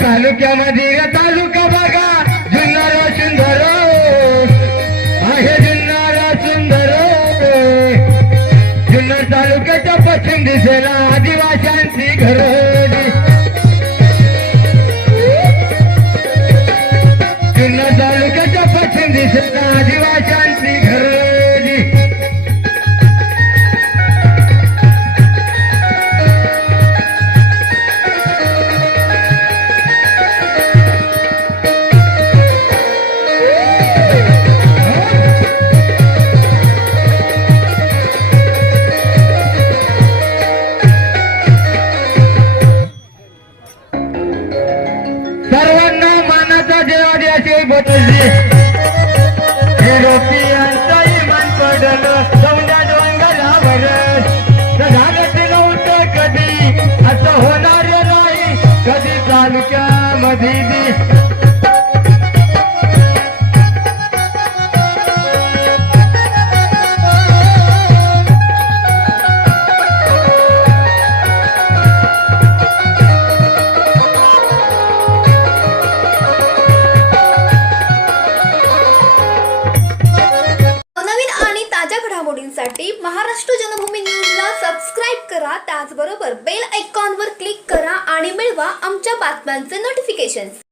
तालुक्यामध्ये तालुका बघा. जुन्नर सुंदर. आहे जुन्नर सुंदर. जुन्नर तालुक्याच्या पश्चिम दिशेला आदिवाशांची घर. जुन्नर तालुक्याच्या पश्चिम दिशेला द्यायचे युरोपियांचा इमान पडलं. सौंदा डोंगरावर. झालं नव्हतं कधी. असं होणार नाही. कधी तालुक्यामध्ये महाराष्ट्र जनभूमी न्यूजला सबस्क्राईब करा. त्याचबरोबर बेल आयकॉनवर क्लिक करा आणि मिळवा आमच्या बातम्यांचे नोटिफिकेशन्स